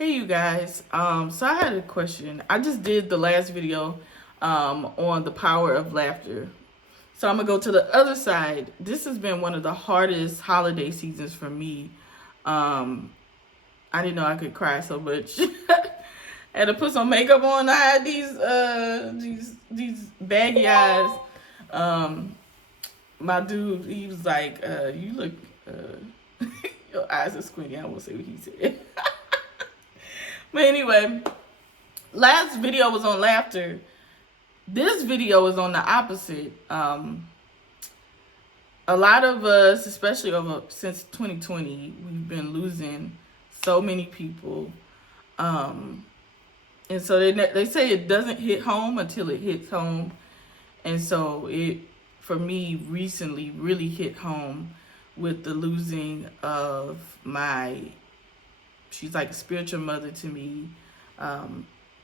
Hey you guys, so I had a question. I just did the last video on the power of laughter. So I'm gonna go to the other side. This has been one of the hardest holiday seasons for me. Um, I didn't know I could cry so much. I had to put some makeup on. I had these baggy eyes. Um, my dude, he was like, "You look, your eyes are squinty." I won't say what he said. But anyway, last video was on laughter. This video is on the opposite. A lot of us, especially since 2020, we've been losing so many people. And so they say it doesn't hit home until it hits home. And so it, for me, recently really hit home with the losing of she's like a spiritual mother to me.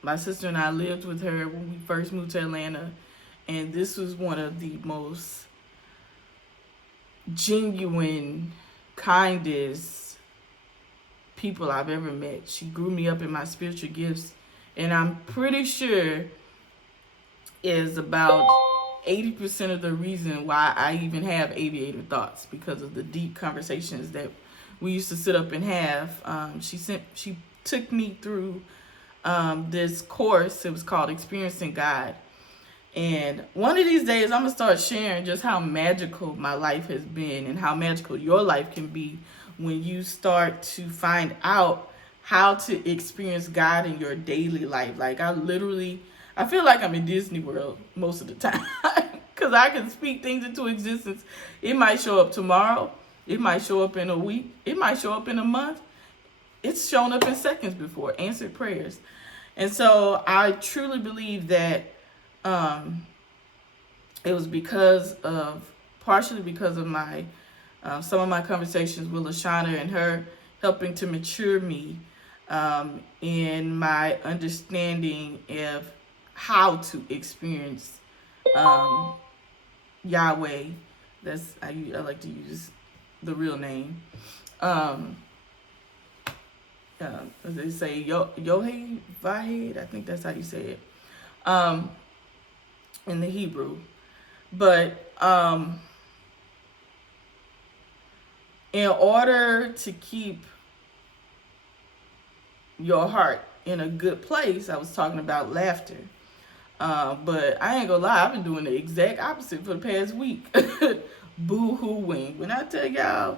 My sister and I lived with her when we first moved to Atlanta, and this was one of the most genuine, kindest people I've ever met. She grew me up in my spiritual gifts, and I'm pretty sure is about 80% of the reason why I even have Aviator thoughts, because of the deep conversations that we used to sit up and have. She took me through this course. It was called Experiencing God. And one of these days, I'm going to start sharing just how magical my life has been and how magical your life can be when you start to find out how to experience God in your daily life. Like, I feel like I'm in Disney World most of the time because I can speak things into existence. It might show up tomorrow. It might show up in a week. It might show up in a month. It's shown up in seconds before, answered prayers. And so I truly believe that it was partially because of some of my conversations with Lashana and her helping to mature me in my understanding of how to experience Yahweh. I like to use the real name. As they say, Yohei Vahid, I think that's how you say it, in the Hebrew. But in order to keep your heart in a good place, I was talking about laughter. But I ain't gonna lie, I've been doing the exact opposite for the past week. Boo-hooing. When I tell y'all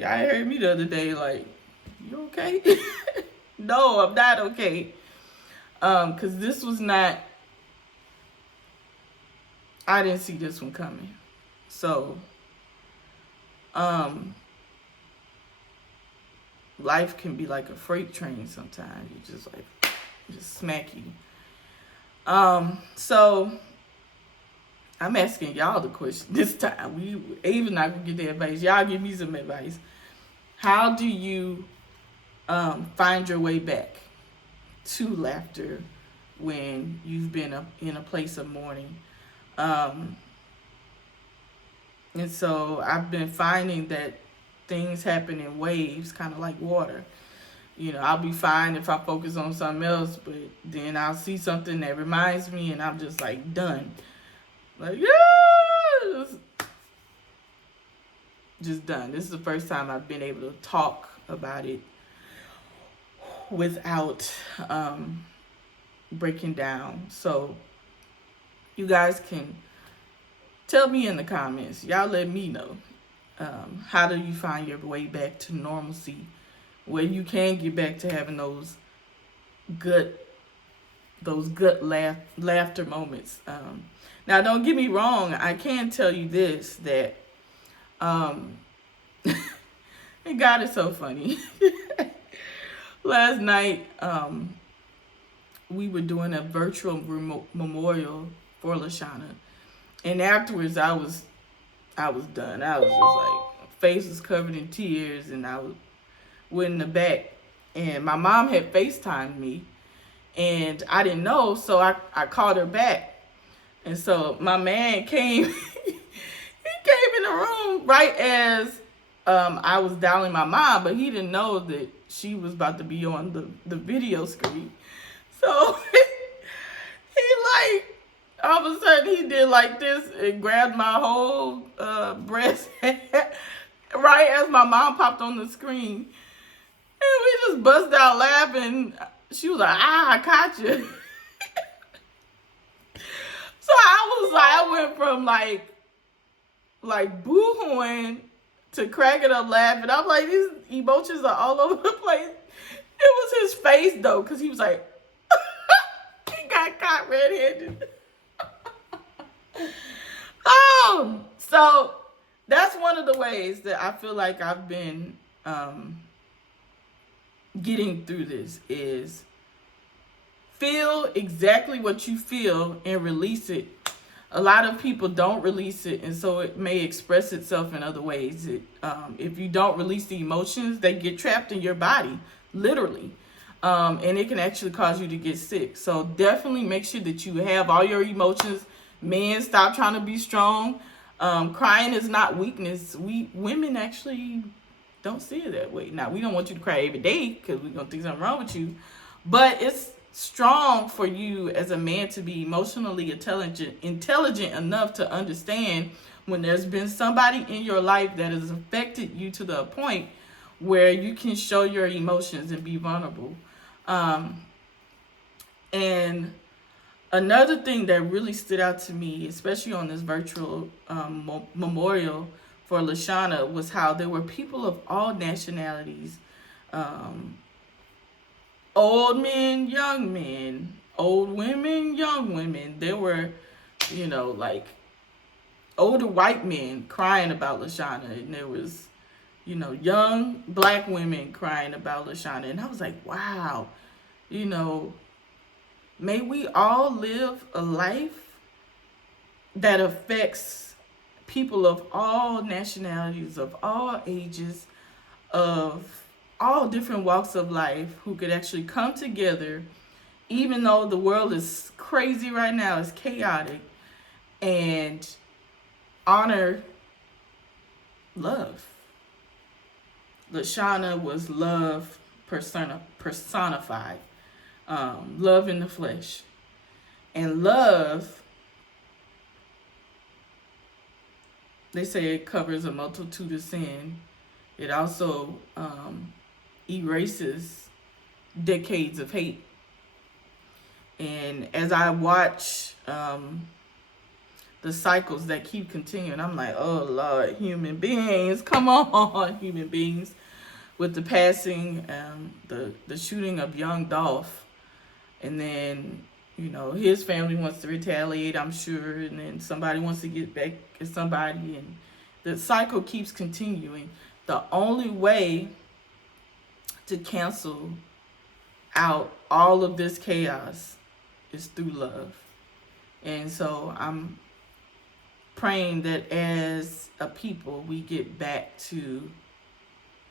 heard me the other day, like, you okay? No, I'm not okay. Because this was not, I didn't see this one coming. So, life can be like a freight train sometimes. You just smack you. So I'm asking y'all the question this time. Ava and I can get the advice. Y'all give me some advice. How do you find your way back to laughter when you've been in a place of mourning? And so I've been finding that things happen in waves, kind of like water. You know, I'll be fine if I focus on something else, but then I'll see something that reminds me, and I'm just like done. Like, yeah, just done. This is the first time I've been able to talk about it without breaking down. So you guys can tell me in the comments. Y'all let me know. How do you find your way back to normalcy, where you can get back to having those good laughter moments? Now, don't get me wrong. I can tell you this, that and God is so funny. Last night, we were doing a virtual memorial for Lashana, and afterwards, I was done. I was just like, my face was covered in tears, and I went in the back, and my mom had FaceTimed me, and I didn't know, so I called her back. And so my man came, he came in the room right as I was dialing my mom, but he didn't know that she was about to be on the video screen. So he like, all of a sudden he did like this and grabbed my whole breast right as my mom popped on the screen. And we just busted out laughing. She was like, I caught you. So I went from like boo-hooing to cracking up laughing. I'm like, these emotions are all over the place. It was his face though, because he was like, he got caught red-handed. So that's one of the ways that I feel like I've been getting through this is feel exactly what you feel and release it. A lot of people don't release it, and so it may express itself in other ways. If you don't release the emotions, they get trapped in your body, literally. And it can actually cause you to get sick. So definitely make sure that you have all your emotions. Men, stop trying to be strong. Crying is not weakness. Women actually don't see it that way. Now, we don't want you to cry every day because we're going to think something wrong with you. But it's strong for you as a man to be emotionally intelligent enough to understand when there's been somebody in your life that has affected you to the point where you can show your emotions and be vulnerable. And another thing that really stood out to me, especially on this virtual memorial for Lashana, was how there were people of all nationalities, old men, old women, young women. There were, like older white men crying about Lashana, and there was, young black women crying about Lashana. And I was like, wow, may we all live a life that affects people of all nationalities, of all ages, of all different walks of life, who could actually come together, even though the world is crazy right now, it's chaotic, and honor love. Lashana was love personified, love in the flesh. And love, they say it covers a multitude of sin. It also erases decades of hate. And as I watch the cycles that keep continuing, I'm like, oh Lord, human beings, come on, human beings. With the passing, the shooting of young Dolph, and then, his family wants to retaliate, I'm sure, and then somebody wants to get back at somebody, and the cycle keeps continuing. The only way to cancel out all of this chaos is through love. And so I'm praying that as a people, we get back to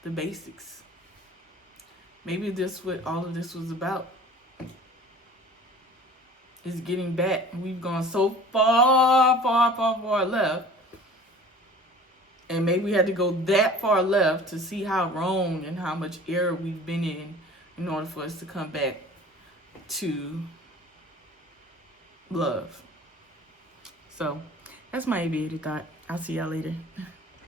the basics. Maybe this what all of this was about. Is getting back. We've gone so far left. And maybe we had to go that far left to see how wrong and how much error we've been in order for us to come back to love. So that's my Aviator thought. I'll see y'all later.